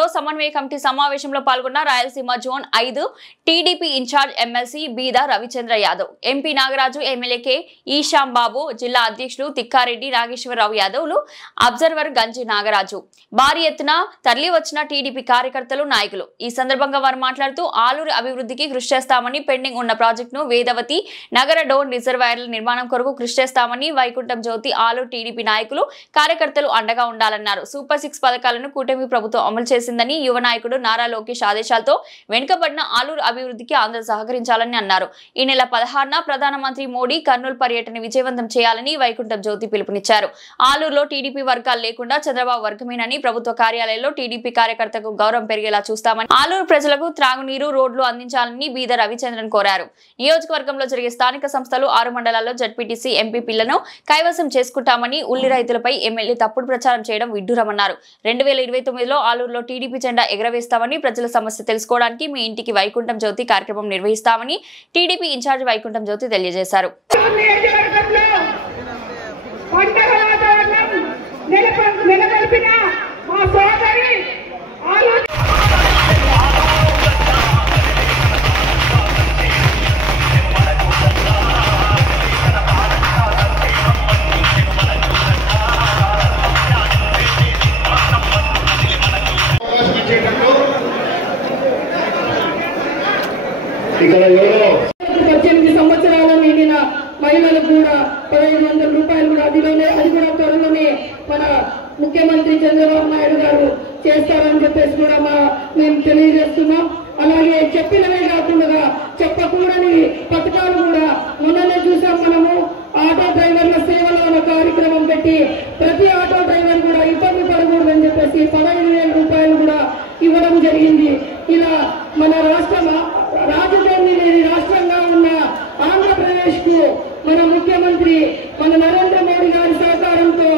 ఆలూరులో సమన్వయ కమిటీ సమావేశంలో పాల్గొన్న Rayalaseema zone 5 TDP in-charge MLC Beeda Ravichandra Yadav, MP Nagaraju, MLA K Eesam Babu, జిల్లా అధ్యక్షులు తిక్కారెడ్డి నాగేశ్వరరావు యాదవ్లు, అబ్జర్వర్ గంజి నాగరాజు భారీ ఎత్తున తరలి వచ్చిన టీడీపీ కార్యకర్తలు, నాయకులు. ఈ సందర్భంగా వారు మాట్లాడుతూ ఆలూరు అభివృద్ధికి కృషి చేస్తామని, పెండింగ్ ఉన్న ప్రాజెక్టును వేదవతి నగర డోన్ రిజర్వాయర్ల నిర్మాణం కొరకు కృషి చేస్తామని, వైకుంఠం జ్యోతి ఆలూరు టీడీపీ నాయకులు, కార్యకర్తలు అండగా ఉండాలన్నారు. సూపర్ 6 పథకాలను కూటమి ప్రభుత్వం అమలు చేసిందని, యువ నాయకుడు నారా లోకేష్ ఆదేశాలతో వెనుకబడిన ఆలూరు అభివృద్ధికి అందరూ సహకరించాలని అన్నారు. ఈ నెల 16న ప్రధానమంత్రి మోడీ కర్నూలు పర్యటన విజయవంతం చేయాలని వైకుంఠం జ్యోతి పిలుపునిచ్చారు. ఆలూరులో టీడీపీ వర్గాలు లేకుండా చంద్రబాబు వర్గమేనని, ప్రభుత్వ కార్యాలయంలో టీడీపీ కార్యకర్తకు గౌరవం పెరిగేలా చూస్తామని, ఆలూరు ప్రజలకు త్రాగునీరు, రోడ్లు అందించాలని బీద రవిచంద్రన్ కోరారు. నియోజకవర్గంలో జరిగే స్థానిక సంస్థలు 6 మండలాల్లో జడ్పీటీసీ, ఎంపీపీలను కైవసం చేసుకుంటామని, ఉల్లి రైతులపై ఎమ్మెల్యే తప్పుడు ప్రచారం చేయడం విడ్డూరమన్నారు. 2029లో ఆలూరులో టీడీపీ జెండా ఎగరవేస్తామని, ప్రజల సమస్య తెలుసుకోవడానికి మీ ఇంటికి వైకుంఠం జ్యోతి కార్యక్రమం నిర్వహిస్తామని టీడీపీ ఇన్ఛార్జ్ వైకుంఠం జ్యోతి తెలియజేశారు. ఇక్కడ 18 సంవత్సరాల నిండిన మహిళలకు కూడా 1500 రూపాయలు కూడా అది కూడా త్వరలోనే మన ముఖ్యమంత్రి చంద్రబాబు నాయుడు గారు చేస్తారని చెప్పేసి కూడా మేము తెలియజేస్తున్నాం. అలాగే చెప్పినవే కాకుండా చెప్పకూడని పథకాలు కూడా మొన్ననే చూసాం. మనము ఆటో డ్రైవర్ల సేవలో అనే కార్యక్రమం పెట్టి ప్రతి ఆటో డ్రైవర్ కూడా ఇబ్బంది పడకూడదని చెప్పేసి 15,000 రూపాయలు కూడా ఇవ్వడం జరిగింది. ఇలా మన రాజధాని లేని రాష్ట్రంగా ఉన్న ఆంధ్రప్రదేశ్ కు మన ముఖ్యమంత్రి మన నరేంద్ర మోడీ గారి సహకారంతో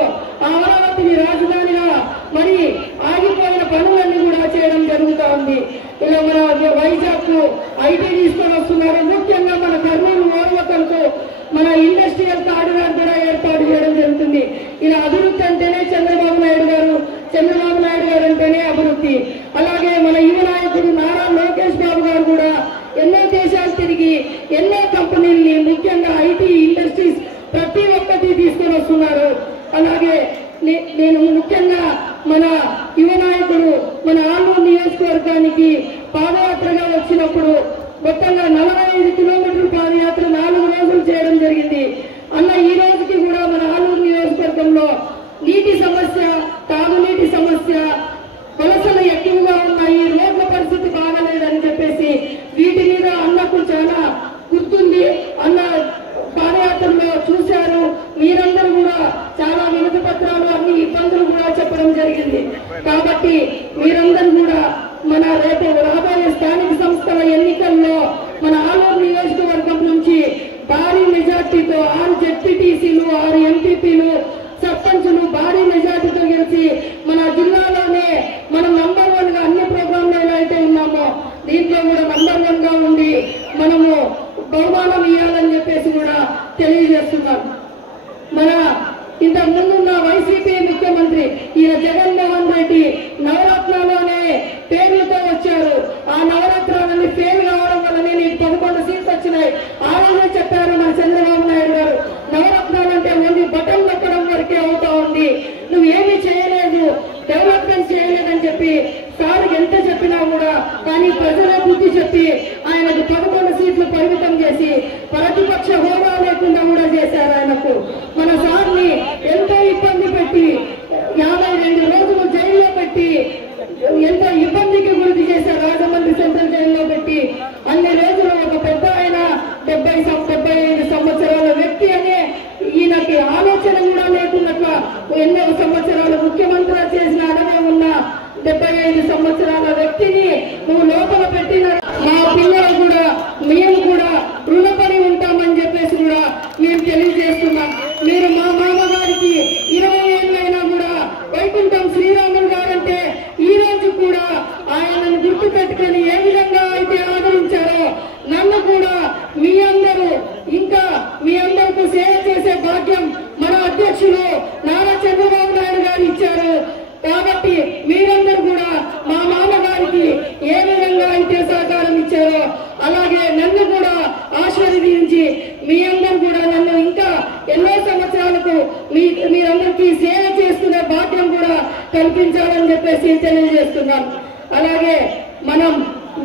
అమరావతిని రాజధానిగా మరి ఆగిపోయిన పనులన్నీ కూడా చేయడం జరుగుతూ ఉంది. ఇలా మన వైజాగ్ కు ఐటీ తీసుకొని వస్తున్నారు. ముఖ్యంగా మన కర్నూలు ఓర్వకంతో మన ఇండస్ట్రియల్ కారిడార్ కూడా ఏర్పాటు చేయడం జరుగుతుంది. ఇలా అభివృద్ధి అంటేనే చంద్రబాబు నాయుడు గారు అంటేనే అభివృద్ధి. అలాగే మన యువ నాయకుడు నారా లోకేష్ బాబు గారు కూడా ఎన్నో దేశాలు తిరిగి ఎన్నో కంపెనీల్ని, ముఖ్యంగా ఐటీ ఇండస్ట్రీస్ ప్రతి ఒక్కటి తీసుకొని వస్తున్నారు. అలాగే నేను ముఖ్యంగా మన యువ నాయకుడు మన ఆలూరు నియోజకవర్గానికి పాదయాత్రగా వచ్చినప్పుడు మొత్తంగా 45 కిలోమీటర్ల పాదయాత్ర 4 రోజులు చేయడం జరిగింది. అన్న ఈ రోజుకి కూడా మన ఆలూరు నియోజకవర్గంలో నీటి సమస్య, తాగునీటి సమస్య, వలసలు ఎక్కువగా ఉన్నాయి, రోడ్ల పరిస్థితి బాగలేదని చెప్పేసి వీటి మీద అన్నకు చాలా గుర్తుంది. అన్న పాదయాత్రలో చూశారు. మీరందరూ కూడా చాలా వినతి పత్రాలు, అన్ని ఇబ్బందులు కూడా చెప్పడం జరిగింది. కాబట్టి మీరందరూ కూడా మన రేపు రాబోయే స్థానిక సంస్థల ఎన్నికల్లో మన ఆలూరు నియోజకవర్గం నుంచి భారీ మెజార్టీతో 6 జెడ్పీటీసీలు, 6 ఎంపీపీలు, సర్పంచులు భారీ మెజార్టీతో గెలిచి మన జిల్లాలోనే మనం నంబర్ 1 గా అన్ని ప్రోగ్రాంలు ఎలా అయితే ఉన్నామో దీంట్లో కూడా నంబర్ 1 గా ఉండి మనము బహుమానం ఇవ్వాలని చెప్పేసి కూడా తెలియజేస్తున్నాం. మన ఇంతకు ముందున్న వైసీపీ ముఖ్యమంత్రి ఈయన జగన్మోహన్ రెడ్డి నవరత్నాల్లోనే పేర్లతో వచ్చారు. ఆ నవరత్నాలన్నీ ఫెయిల్ కావడం వల్లనే నీకు 11 సీట్లు వచ్చినాయి. ఆ రోజే చెప్పారు మన చంద్రబాబు నాయుడు గారు, నవరత్నాలంటే ఓన్లీ బటన్ నొక్కడం వరకే అవుతా ఉంది, నువ్వు ఏమీ చేయలేదు, డెవలప్మెంట్ చేయలేదని చెప్పి సార్ ఎంత చెప్పినా కూడా కానీ ప్రజలే బుద్ధి చెప్పి ఆయనకు 11 సీట్లు పరిమితం చేసి ప్రతిపక్ష హోదా లేకుండా కూడా చేశారు. ఆయనకు మన సార్ని ఎంతో ఇబ్బంది పెట్టి 52 రోజులు జైల్లో పెట్టి ఎంతో ఇబ్బందికి గురి చేశారు. రాజమండ్రి సెంట్రల్ జైల్లో పెట్టి అన్ని రోజులు ఒక పెద్ద ఆయన 75 సంవత్సరాల వ్యక్తి అనే ఈయనకి ఆలోచన కూడా లేకున్నట్ల ఎన్నో సంవత్సరాలు ముఖ్యమంత్రి చేసిన అడవే ఉన్న 75 సంవత్సరాల వ్యక్తిని నువ్వు లోపల పెట్టిన మా పిల్లలు కూడా మేము కూడా రుణపడి ఉంటామని చెప్పేసి కూడా మేము తెలియజేస్తున్నాం. మీరు మా మామగారికి 20 ఏళ్ళైనా కూడా వైకుంఠం శ్రీరాములు గారంటే ఈ రోజు కూడా ఆయనను గుర్తు పెట్టుకొని ఏ విధంగా అయితే ఆదరించారో నన్ను కూడా మీ అందరికీ సేవ చేసే భాగ్యం మన అధ్యక్షులు నారా చంద్రబాబు నాయుడు గారు ఇచ్చారు. కాబట్టి మీరందరూ కూడా మా కల్పించాలని చెప్పేసి తెలియజేస్తున్నాం. అలాగే మనం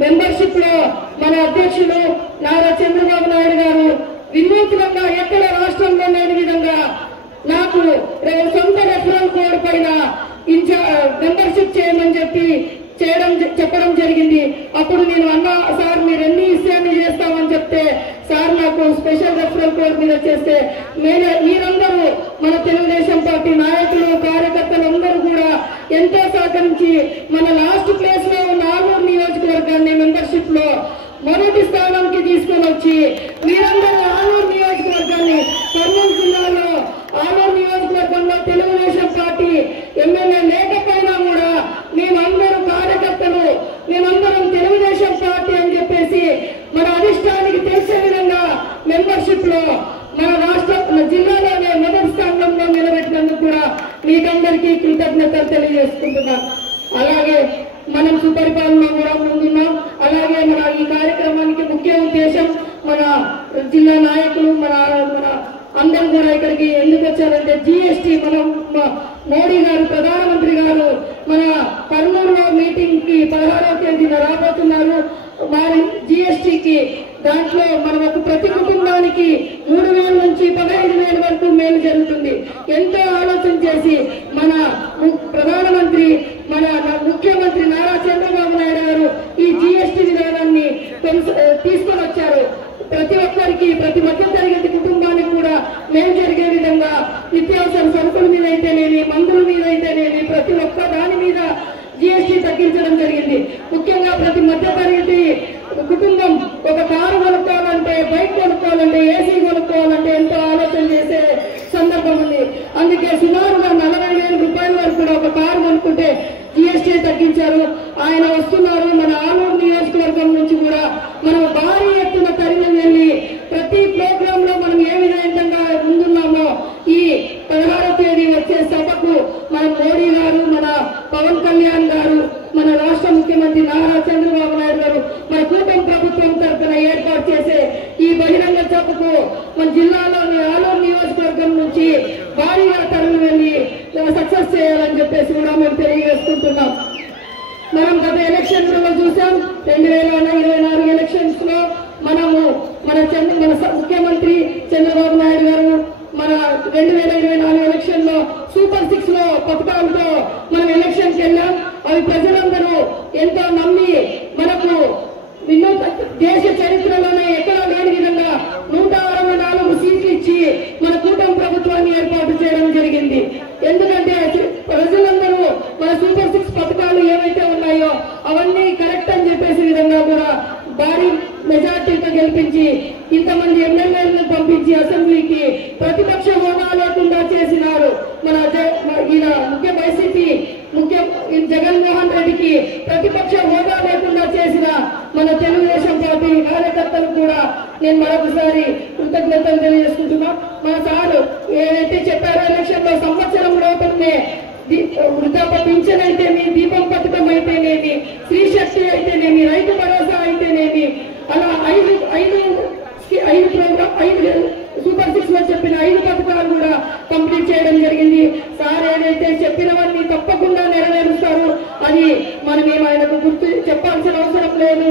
మెంబర్షిప్ లో మన అధ్యక్షులు నారా చంద్రబాబు నాయుడు గారు వినూత్నంగా ఎక్కడ రాష్ట్రంలో లేని విధంగా నాకు సొంత రెఫరల్ కోడ్ పైన మెంబర్షిప్ చేయమని చెప్పడం జరిగింది. అప్పుడు నేను అన్నా సార్ మీరు ఎన్ని విషయాన్ని చేస్తామని చెప్తే సార్ నాకు స్పెషల్ రెఫరల్ కోడ్ మీద చేస్తే మీరందరూ మన తెలుగుదేశం పార్టీ నాయకులు కార్యకర్తలు అందరూ కూడా ఎంతో సహకరించి మన లాస్ట్ ప్లేస్ లో ఉన్న ఆలూరు నియోజకవర్గాన్ని మెంబర్షిప్ లో మొదటి స్థానానికి తీసుకొని వచ్చి మీరందరూ ఆలూరు నియోజకవర్గాన్ని కర్నూలు జిల్లాలో ఆలూరు నియోజకవర్గంలో తెలుగుదేశం పార్టీ ఎమ్మెల్యే లేకపోయినా కూడా మేమందరం కార్యకర్తలు మేమందరం తెలుగుదేశం పార్టీ అని చెప్పేసి మన అధిష్టానికి తెలిసే విధంగా మెంబర్షిప్ లో మన రాష్ట్ర జిల్లాలోనే మొదటి స్థానంలో నిలబెట్టినందుకు కూడా మీకందరికీ కృతజ్ఞతలు తెలియజేసుకుంటున్నాం. అలాగే మనం సుపరిపాలన కూడా ముందున్నాం. అలాగే మన ఈ కార్యక్రమానికి ముఖ్య ఉద్దేశం మన జిల్లా నాయకులు మన అందరూ కూడా ఇక్కడికి ఎందుకు వచ్చారంటే జిఎస్టీ మనం మోడీ గారు ప్రధానమంత్రి గారు మన కర్నూలులో మీటింగ్ కి 16వ తేదీన రాబోతున్నారు. వారి జిఎస్టీకి దాంట్లో మనం ప్రతి కుటుంబానికి 3,000 నుంచి 15,000 వరకు మేలు జరుగుతుంది. ఎంతో ఆలోచన చేసి మన ప్రధానమంత్రి మన ముఖ్యమంత్రి నారా చంద్రబాబు నాయుడు గారు ఈ జిఎస్టీ విధానాన్ని తీసుకొని వచ్చారు. ప్రతి ఒక్కరికి ప్రతి మధ్యతరగతి కుటుంబానికి కూడా మేలు జరిగే విధంగా నిత్యావసర సరుకుల మీద అయితేనేమి మందుల మీద అయితేనేమి ప్రతి ఒక్క దాని మీద జిఎస్టీ తగ్గించడం జరిగింది. ముఖ్యంగా ప్రతి మధ్యతరగతి కుటుంబం ఒక కారు కొనుక్కోవాలంటే బైక్ కొనుక్కోవాలంటే ఏసీ కొనుక్కోవాలంటే ఎంతో ఆలోచన చేసే సందర్భం ఉంది. అందుకే సుమారుగా 40,000 రూపాయల వరకు కూడా ఒక కారు కొనుక్కుంటే జిఎస్టీ తగ్గించారు. ఆయన వస్తున్నారు. మన ఆలూరు నియోజకవర్గం నుంచి కూడా మనం భారీ ఎత్తున తరలి వెళ్ళి ప్రతి ప్రోగ్రామ్ లో మనం ఏ విధంగా ముందున్నామో ఈ 16వ తేదీ వచ్చే సభకు మన మోడీ గారు మన పవన్ కళ్యాణ్ గారు మన రాష్ట్ర ముఖ్యమంత్రి నారా చంద్రబాబు నాయుడు గారు మన కూటమి ప్రభుత్వం తరఫున ఏర్పాటు చేసే ఈ బహిరంగ సభకు మన జిల్లాలోని ఆలూరు నియోజకవర్గం నుంచి భారీగా తరలి వెళ్ళి సక్సెస్ చేయాలని చెప్పేసి కూడా మేము తెలియజేసుకుంటున్నాం. మనం గత ఎలక్షన్స్ లో చూసాం. 2024 ఎలక్షన్స్ లో మనము మన ముఖ్యమంత్రి చంద్రబాబు నాయుడు గారు మన 2024 ఎలక్షన్ లో సూపర్ 6 లో పథకాలతో మనం ఎలక్షన్ కి వెళ్ళాం. అవి ప్రజలందరూ ఎంతో నమ్మి మనకు దేశ చరిత్రలోనే ఎక్కడా లేని విధంగా 164 సీట్లు ఇచ్చి మన కూటమి ప్రభుత్వాన్ని ఏర్పాటు చేయడం జరిగింది. ఎందుకంటే ప్రజలందరూ మన సూపర్ 6 పథకాలు ఏవైతే ఉన్నాయో అవన్నీ కరెక్ట్ అని చెప్పేసి విధంగా కూడా భారీ మెజార్టీతో గెలిపించి ఇంతమంది ఎమ్మెల్యేలను పంపించి అసెంబ్లీకి ప్రతిపక్ష హోదా లేకుండా చేసినారు. మన ముఖ్య వైసీపీ జగన్మోహన్ రెడ్డికి ప్రతిపక్ష హోదా లేకుండా చేసిన మన తెలుగుదేశం పార్టీ కార్యకర్తలు కూడా నేను మరొకసారి కృతజ్ఞతలు తెలియజేసుకుంటున్నా. మన సారు ఏదైతే చెప్పారో ఎలక్షన్ లో సంవత్సరం లోపలనే వృద్ధాప్య పింఛన్ అయితేనేమి దీపం పథకం అయితేనేమి స్త్రీ శక్తి అయితేనేమి రైతు భరోసా అయితేనేమి అలా ఐదు సూపర్ 6 లో చెప్పిన 5 పథకాలు కూడా కంప్లీట్ చేయడం జరిగింది. సార్ ఏదైతే చెప్పినవన్నీ తప్పకుండా నెరవేరుస్తారు. అది మనం ఆయనకు గుర్తు చెప్పాల్సిన అవసరం లేదు.